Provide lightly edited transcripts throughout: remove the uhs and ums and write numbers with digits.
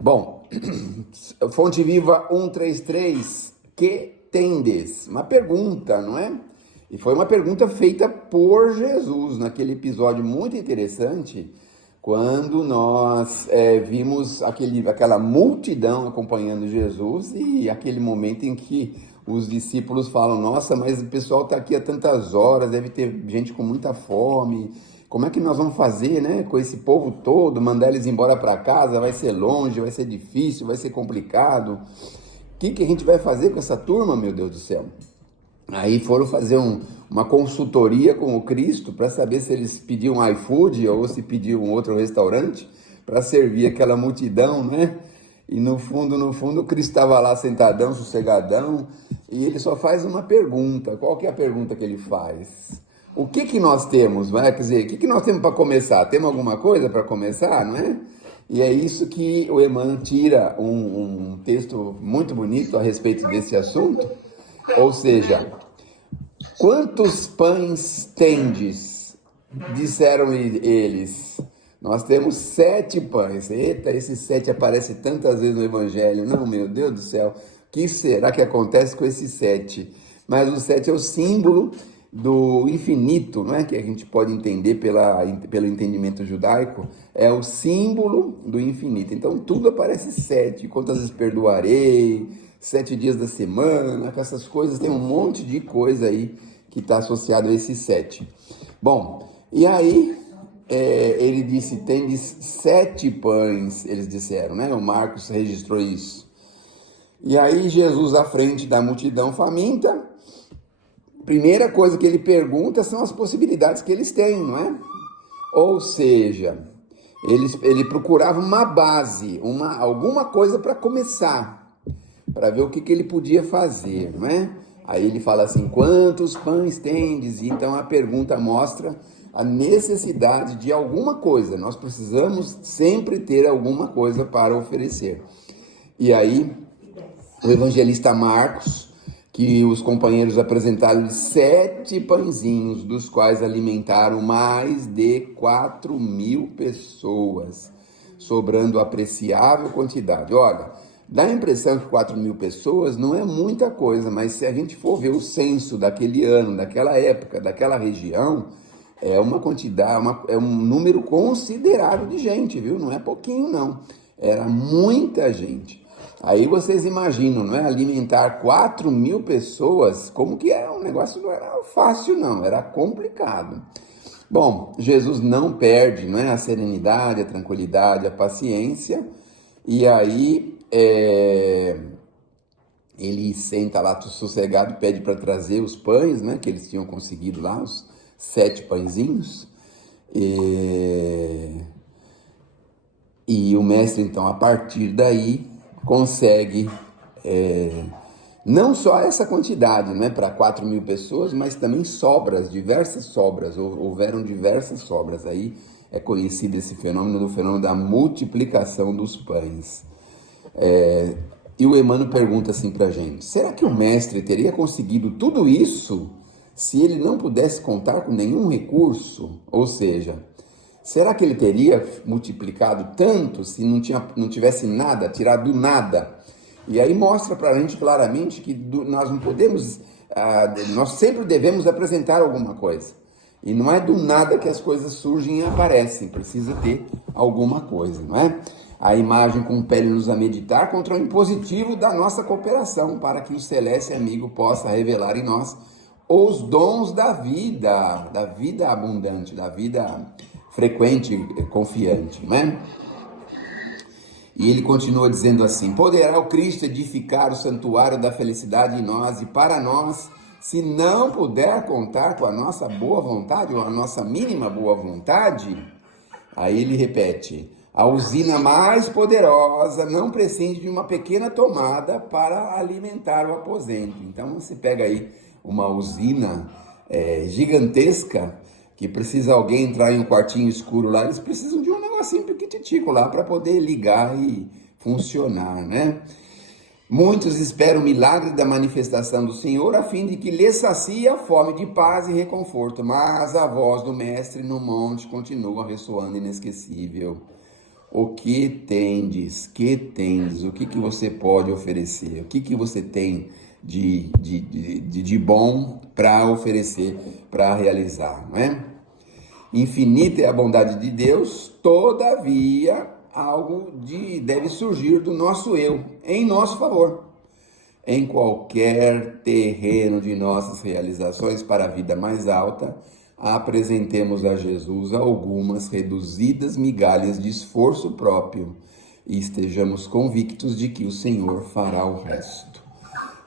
Bom, Fonte Viva 133, que tendes? Uma pergunta, não é? E foi uma pergunta feita por Jesus naquele episódio muito interessante, quando nós vimos aquela multidão acompanhando Jesus e aquele momento em que os discípulos falam: Nossa, mas o pessoal está aqui há tantas horas, deve ter gente com muita fome. Como é que nós vamos fazer, né, com esse povo todo, mandar eles embora para casa? Vai ser longe, vai ser difícil, vai ser complicado. O que a gente vai fazer com essa turma, meu Deus do céu? Aí foram fazer uma consultoria com o Cristo para saber se eles pediam iFood ou se pediam outro restaurante para servir aquela multidão, né? E no fundo, o Cristo estava lá sentadão, sossegadão, e ele só faz uma pergunta. Qual que é a pergunta que ele faz? O que nós temos, né? Quer dizer, o que nós temos para começar? Temos alguma coisa para começar, não é? E é isso que o Emmanuel tira um texto muito bonito a respeito desse assunto. Ou seja, quantos pães tendes? Disseram eles. Nós temos 7 pães. Eita, esses 7 aparecem tantas vezes no Evangelho. Não, meu Deus do céu. O que será que acontece com esses 7? Mas o 7 é o símbolo do infinito, não é? Que a gente pode entender pelo entendimento judaico. É o símbolo do infinito. Então tudo aparece 7. Quantas vezes perdoarei? 7 dias da semana, com essas coisas, tem um monte de coisa aí que está associado a esses 7. Bom, e aí ele disse: tendes 7 pães, eles disseram, né? O Marcos registrou isso. E aí Jesus, à frente da multidão faminta, primeira coisa que ele pergunta são as possibilidades que eles têm, não é? Ou seja, ele procurava uma base, alguma coisa para começar, para ver o que ele podia fazer, não é? Aí ele fala assim: quantos pães tendes? E então a pergunta mostra a necessidade de alguma coisa. Nós precisamos sempre ter alguma coisa para oferecer. E aí o evangelista Marcos, que os companheiros apresentaram 7 pãezinhos, dos quais alimentaram mais de 4.000 pessoas, sobrando apreciável quantidade. Olha, dá a impressão que 4.000 pessoas não é muita coisa, mas se a gente for ver o censo daquele ano, daquela época, daquela região, é uma quantidade, é um número considerável de gente, viu? Não é pouquinho, não. Era muita gente. Aí vocês imaginam, não é? Alimentar 4.000 pessoas, como que era um negócio, não era fácil, não, era complicado. Bom, Jesus não perde, não é? A serenidade, a tranquilidade, a paciência, e aí ele senta lá sossegado, pede para trazer os pães, né? Que eles tinham conseguido lá, os 7 pãezinhos, e o mestre, então, a partir daí, consegue não só essa quantidade, né, para 4.000 pessoas, mas também sobras, diversas sobras, houveram diversas sobras. Aí é conhecido esse fenômeno, do fenômeno da multiplicação dos pães. E o Emmanuel pergunta assim para a gente: será que o mestre teria conseguido tudo isso se ele não pudesse contar com nenhum recurso? Ou seja, será que ele teria multiplicado tanto se não tivesse nada, tirado do nada? E aí mostra para a gente claramente que nós não podemos, nós sempre devemos apresentar alguma coisa. E não é do nada que as coisas surgem e aparecem, precisa ter alguma coisa, não é? A imagem compele-nos a meditar contra o impositivo da nossa cooperação, para que o celeste amigo possa revelar em nós os dons da vida abundante, da vida frequente, confiante, não é? E ele continua dizendo assim: poderá o Cristo edificar o santuário da felicidade em nós e para nós, se não puder contar com a nossa boa vontade, ou a nossa mínima boa vontade? Aí ele repete: a usina mais poderosa não prescinde de uma pequena tomada para alimentar o aposento. Então você pega aí uma usina gigantesca, que precisa alguém entrar em um quartinho escuro lá, eles precisam de um negocinho piquititico lá para poder ligar e funcionar, né? Muitos esperam o milagre da manifestação do Senhor a fim de que lhes sacie a fome de paz e reconforto, mas a voz do Mestre no monte continua ressoando inesquecível. o que tendes, o que você pode oferecer, o que você tem de bom para oferecer, para realizar, não é? Infinita é a bondade de Deus, todavia algo deve surgir do nosso eu, em nosso favor. Em qualquer terreno de nossas realizações para a vida mais alta, apresentemos a Jesus algumas reduzidas migalhas de esforço próprio e estejamos convictos de que o Senhor fará o resto.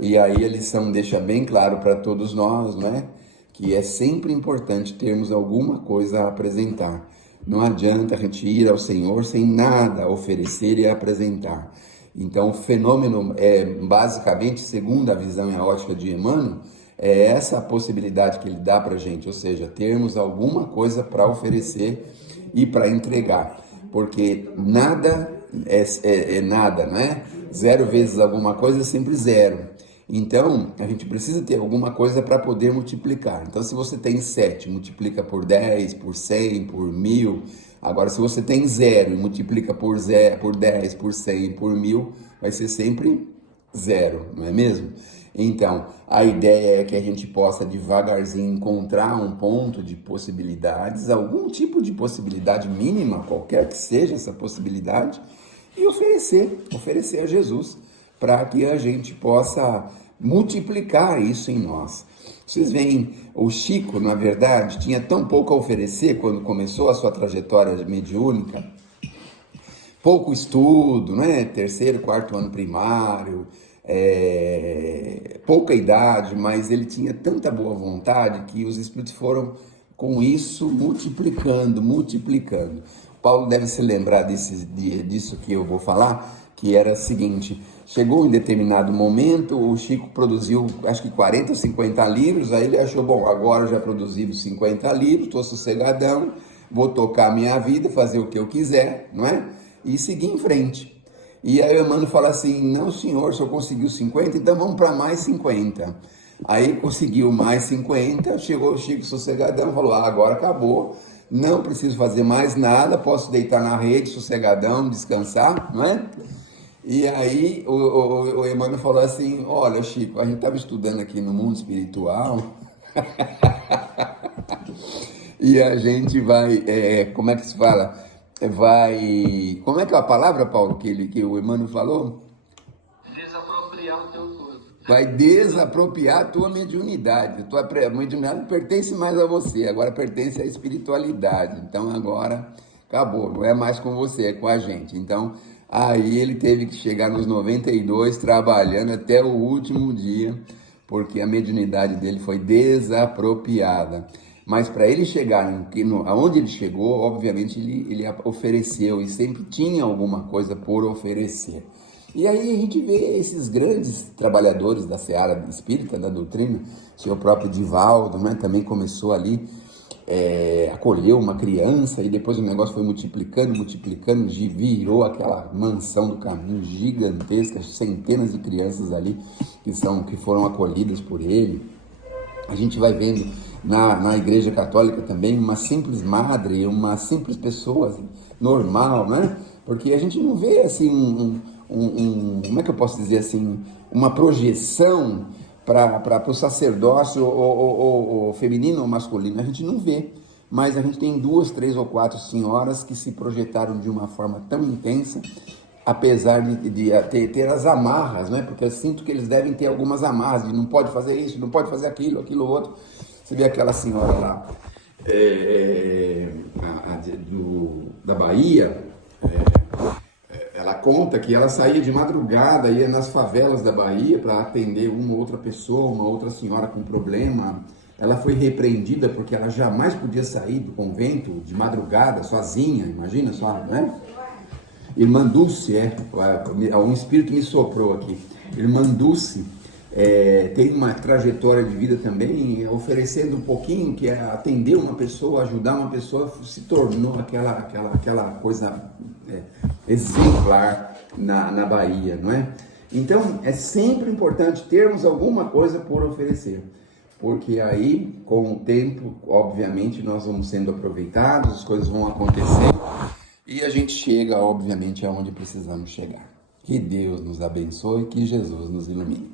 E aí a lição deixa bem claro para todos nós, né? Que é sempre importante termos alguma coisa a apresentar. Não adianta a gente ir ao Senhor sem nada a oferecer e a apresentar. Então, o fenômeno é basicamente, segundo a visão e a ótica de Emmanuel, é essa a possibilidade que ele dá para a gente, ou seja, termos alguma coisa para oferecer e para entregar. Porque nada é nada, né? 0 vezes alguma coisa é sempre 0. Então, a gente precisa ter alguma coisa para poder multiplicar. Então, se você tem 7, multiplica por 10, por 100, por 1000. Agora, se você tem 0 e multiplica por 0, por 10, por 100, por 1000, vai ser sempre 0, não é mesmo? Então, a ideia é que a gente possa devagarzinho encontrar um ponto de possibilidades, algum tipo de possibilidade mínima, qualquer que seja essa possibilidade, e oferecer a Jesus, para que a gente possa multiplicar isso em nós. Vocês veem, o Chico, na verdade, tinha tão pouco a oferecer quando começou a sua trajetória mediúnica, pouco estudo, né? 3º, 4º ano primário, pouca idade, mas ele tinha tanta boa vontade que os espíritos foram com isso multiplicando. Paulo deve se lembrar disso que eu vou falar, que era o seguinte: chegou em determinado momento, o Chico produziu acho que 40 ou 50 livros, aí ele achou, bom, agora eu já produzi 50 livros, estou sossegadão, vou tocar a minha vida, fazer o que eu quiser, não é? E seguir em frente. E aí o Emmanuel fala assim, não senhor, o senhor conseguiu 50, então vamos para mais 50. Aí conseguiu mais 50, chegou o Chico sossegadão, falou, agora acabou, não preciso fazer mais nada, posso deitar na rede sossegadão, descansar, não é? E aí o Emmanuel falou assim, olha Chico, a gente estava estudando aqui no mundo espiritual e a gente vai, como é que se fala? Como é que é a palavra, Paulo, que o Emmanuel falou? Desapropriar o teu todo. Vai desapropriar a tua mediunidade. A tua mediunidade não pertence mais a você, agora pertence à espiritualidade. Então agora acabou, não é mais com você, é com a gente. Então aí ele teve que chegar nos 92 trabalhando até o último dia, porque a mediunidade dele foi desapropriada. Mas para ele chegar aonde ele chegou, obviamente ele ofereceu e sempre tinha alguma coisa por oferecer. E aí a gente vê esses grandes trabalhadores da seara espírita, da doutrina, o seu próprio Divaldo, né, também começou ali, acolheu uma criança e depois o negócio foi multiplicando, virou aquela mansão do caminho gigantesca, centenas de crianças ali que foram acolhidas por ele. A gente vai vendo na Igreja Católica também uma simples madre, uma simples pessoa assim, normal, né? Porque a gente não vê assim como é que eu posso dizer assim, uma projeção para o sacerdócio ou feminino ou masculino, a gente não vê. Mas a gente tem 2, 3 ou 4 senhoras que se projetaram de uma forma tão intensa, apesar de ter as amarras, né? Porque eu sinto que eles devem ter algumas amarras, de não pode fazer isso, não pode fazer aquilo outro. Você vê aquela senhora lá da Bahia, ela conta que ela saía de madrugada, ia nas favelas da Bahia para atender uma outra pessoa, uma outra senhora com problema. Ela foi repreendida porque ela jamais podia sair do convento de madrugada, sozinha, imagina só, né? Irmã Dulce, um espírito me soprou aqui. Irmã Dulce tem uma trajetória de vida também, oferecendo um pouquinho, que é atender uma pessoa, ajudar uma pessoa, se tornou aquela coisa exemplar na Bahia, não é? Então, é sempre importante termos alguma coisa por oferecer, porque aí, com o tempo, obviamente, nós vamos sendo aproveitados, as coisas vão acontecer, e a gente chega, obviamente, aonde precisamos chegar. Que Deus nos abençoe, que Jesus nos ilumine.